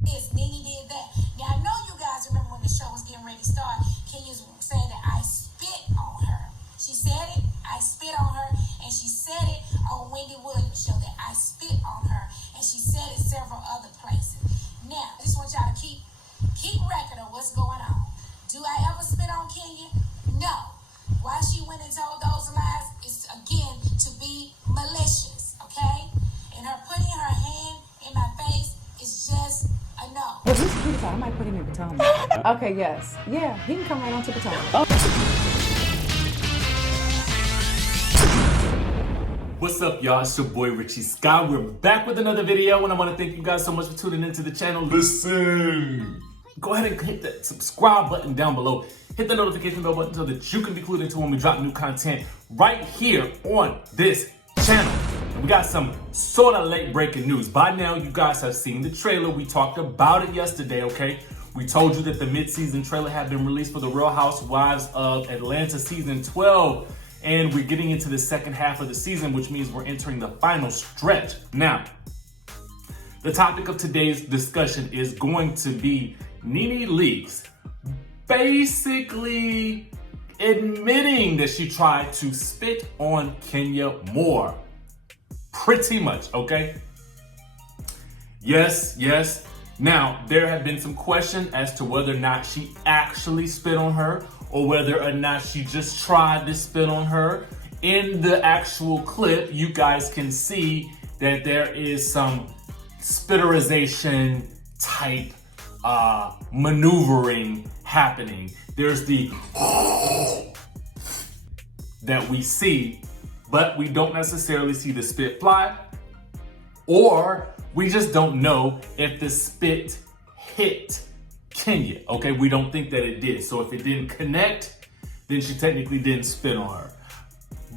this, Nene did that. Now, I know you guys remember when the show was getting ready to start, Kenya was saying that I spit on her. She said it, I spit on her, and she said it on Wendy Williams' show that I spit on her, and she said it several other places. Now, I just want y'all to keep record of what's going on. Do I ever spit on Kenya? No. Why she went and told those lies is, again, to be malicious, okay? And her putting her hand in my face is just a no. Well, this is beautiful. I might put him in Potomac. Okay, yes. Yeah, he can come right on to Potomac. What's up, y'all? It's your boy Richie Scott. We're back with another video, and I want to thank you guys so much for tuning into the channel. Listen, go ahead and hit that subscribe button down below. Hit the notification bell button so that you can be clued into when we drop new content right here on this channel. And we got some sort of late breaking news. By now, you guys have seen the trailer. We talked about it yesterday, okay? We told you that the mid-season trailer had been released for the Real Housewives of Atlanta season 12. And we're getting into the second half of the season, which means we're entering the final stretch. Now, the topic of today's discussion is going to be Nene Leakes basically admitting that she tried to spit on Kenya more. Pretty much, okay? Yes. Now, there have been some questions as to whether or not she actually spit on her or whether or not she just tried to spit on her. In the actual clip, you guys can see that there is some spitterization type maneuvering happening. There's the that we see, but we don't necessarily see the spit fly, or we just don't know if the spit hit Kenya, okay? We don't think that it did. So if it didn't connect, then she technically didn't spit on her.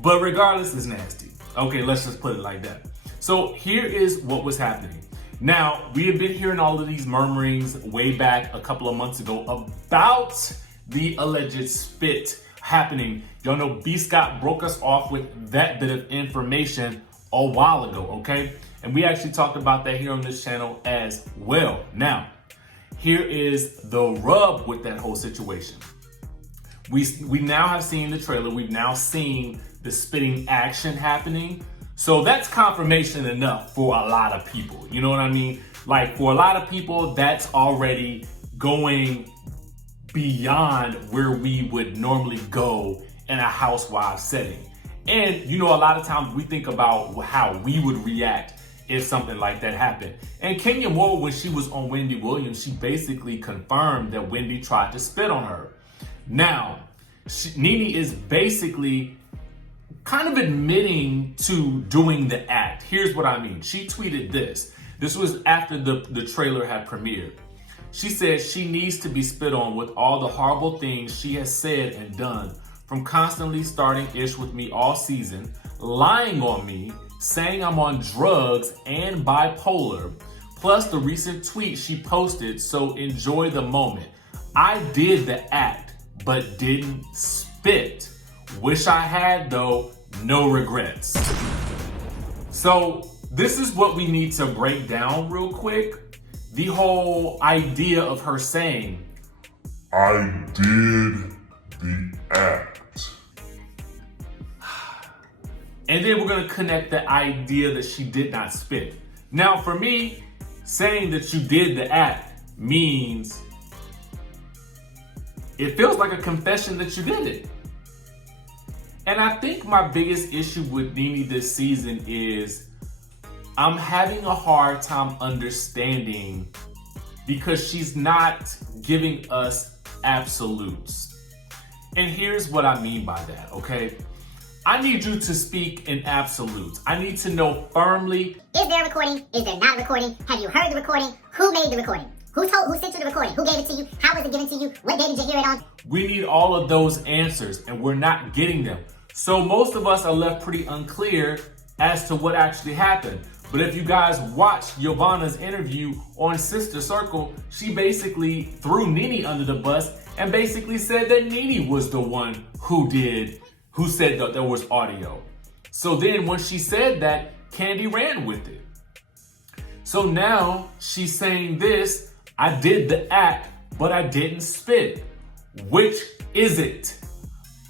But regardless, it's nasty. Okay, let's just put it like that. So here is what was happening. Now, we have been hearing all of these murmurings way back a couple of months ago about the alleged spit happening. Y'all know B. Scott broke us off with that bit of information a while ago, okay? And we actually talked about that here on this channel as well. Now, here is the rub with that whole situation. We now have seen the trailer. We've now seen the spitting action happening. So that's confirmation enough for a lot of people. You know what I mean? Like, for a lot of people, that's already going beyond where we would normally go in a housewife setting. And, you know, a lot of times we think about how we would react if something like that happened. And Kenya Moore, when she was on Wendy Williams, she basically confirmed that Wendy tried to spit on her. Now, Nene is basically kind of admitting to doing the act. Here's what I mean. She tweeted this. This was after the trailer had premiered. She said she needs to be spit on with all the horrible things she has said and done, from constantly starting ish with me all season, lying on me, saying I'm on drugs and bipolar, plus the recent tweet she posted, so enjoy the moment. I did the act, but didn't spit. Wish I had though, no regrets. So this is what we need to break down real quick. The whole idea of her saying, I did the act. And then we're gonna connect the idea that she did not spit. Now for me, saying that you did the act means it feels like a confession that you did it. And I think my biggest issue with Nene this season is I'm having a hard time understanding, because she's not giving us absolutes. And here's what I mean by that, okay? I need you to speak in absolutes. I need to know firmly, is there a recording? Is there not a recording? Have you heard the recording? Who made the recording? Who sent you the recording? Who gave it to you? How was it given to you? What day did you hear it on? We need all of those answers, and we're not getting them. So most of us are left pretty unclear as to what actually happened. But if you guys watch Giovanna's interview on Sister Circle, she basically threw Nene under the bus and basically said that Nene was the one who said that there was audio. So then when she said that, Kandi ran with it. So now she's saying this I did the act, but I didn't spit. Which is it?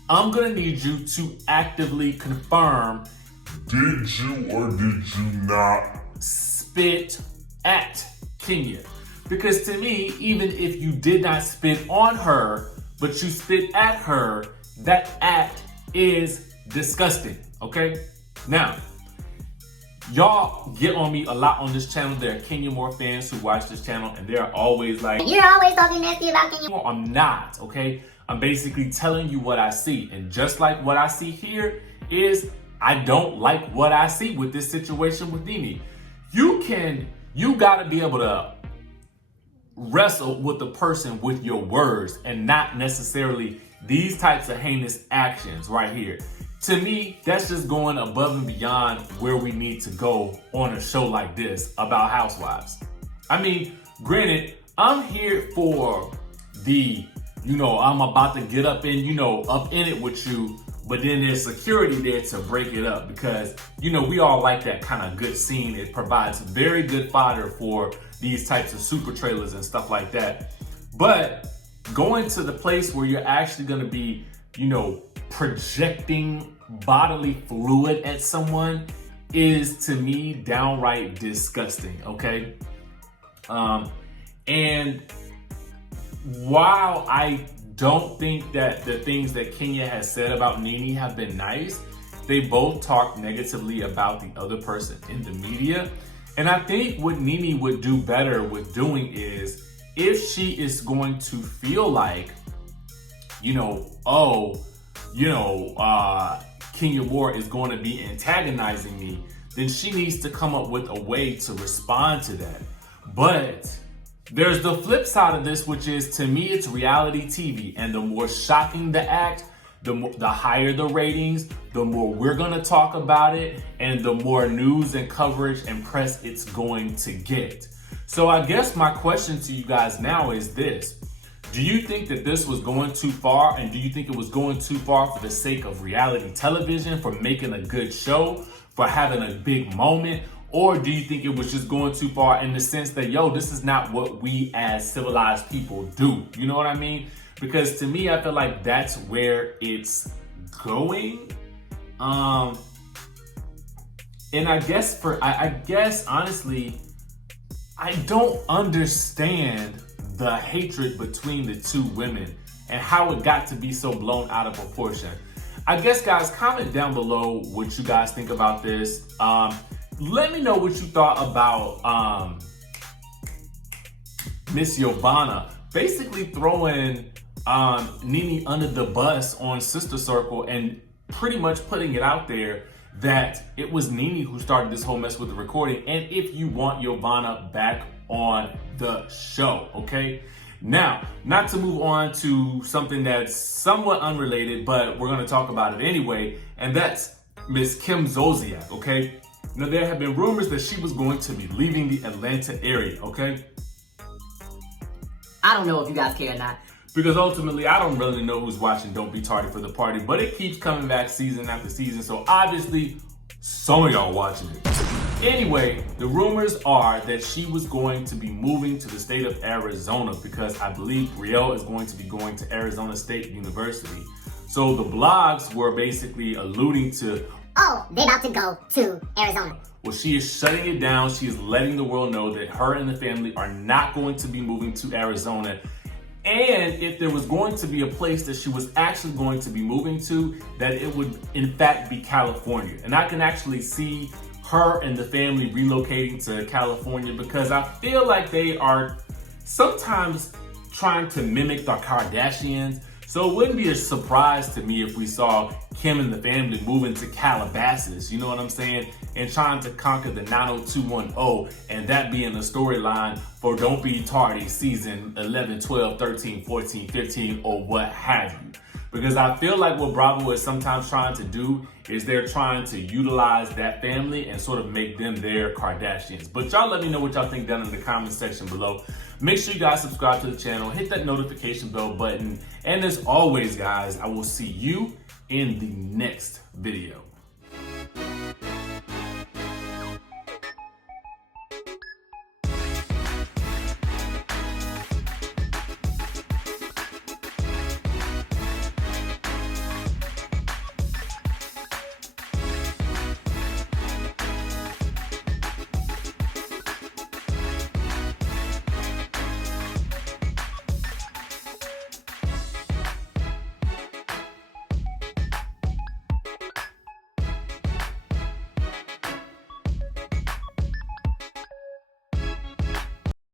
I'm gonna need you to actively confirm, did you or did you not spit at Kenya? Because to me, even if you did not spit on her, but you spit at her, that act is disgusting, okay? Now, y'all get on me a lot on this channel. There are Kenya Moore fans who watch this channel, and they're always like, you're always talking nasty about Kenya. no, I'm not, okay? I'm basically telling you what I see. And just like what I see here is, I don't like what I see with this situation with Nene. You gotta be able to wrestle with the person with your words and not necessarily these types of heinous actions right here. To me, that's just going above and beyond where we need to go on a show like this about Housewives. I mean, granted, I'm here for the, I'm about to get up in, up in it with you, but then there's security there to break it up because, we all like that kind of good scene. It provides very good fodder for these types of super trailers and stuff like that. But going to the place where you're actually going to be, projecting bodily fluid at someone is, to me, downright disgusting, okay? And while I don't think that the things that Kenya has said about Nene have been nice, they both talk negatively about the other person in the media. And I think what Nene would do better with doing is, if she is going to feel like, Kenya Moore is going to be antagonizing me, then she needs to come up with a way to respond to that. But there's the flip side of this, which is, to me, it's reality TV. And the more shocking the act, the higher the ratings, the more we're going to talk about it, and the more news and coverage and press it's going to get. So I guess my question to you guys now is this. Do you think that this was going too far? And do you think it was going too far for the sake of reality television, for making a good show, for having a big moment? Or do you think it was just going too far in the sense that, this is not what we as civilized people do? You know what I mean? Because to me, I feel like that's where it's going. And I guess honestly, I don't understand the hatred between the two women and how it got to be so blown out of proportion. I guess, guys, comment down below what you guys think about this. Let me know what you thought about Miss Yovana basically throwing Nene under the bus on Sister Circle and pretty much putting it out there that it was Nene who started this whole mess with the recording. And if you want Yovana back on the show, okay? Now, not to move on to something that's somewhat unrelated, but we're gonna talk about it anyway, and that's Miss Kim Zolciak, okay? Now, there have been rumors that she was going to be leaving the Atlanta area, okay? I don't know if you guys care or not. Because ultimately, I don't really know who's watching Don't Be Tardy for the Party, but it keeps coming back season after season, so obviously, some of y'all watching it. Anyway, the rumors are that she was going to be moving to the state of Arizona because I believe RHOA is going to be going to Arizona State University. So the blogs were basically alluding to, oh, they about to go to Arizona. Well, she is shutting it down. She is letting the world know that her and the family are not going to be moving to Arizona. And if there was going to be a place that she was actually going to be moving to, that it would in fact be California. And I can actually see her and the family relocating to California because I feel like they are sometimes trying to mimic the Kardashians. So it wouldn't be a surprise to me if we saw Kim and the family moving to Calabasas, you know what I'm saying? And trying to conquer the 90210, and that being the storyline for Don't Be Tardy season 11, 12, 13, 14, 15, or what have you. Because I feel like what Bravo is sometimes trying to do is they're trying to utilize that family and sort of make them their Kardashians. But y'all let me know what y'all think down in the comment section below. Make sure you guys subscribe to the channel, hit that notification bell button. And as always, guys, I will see you in the next video.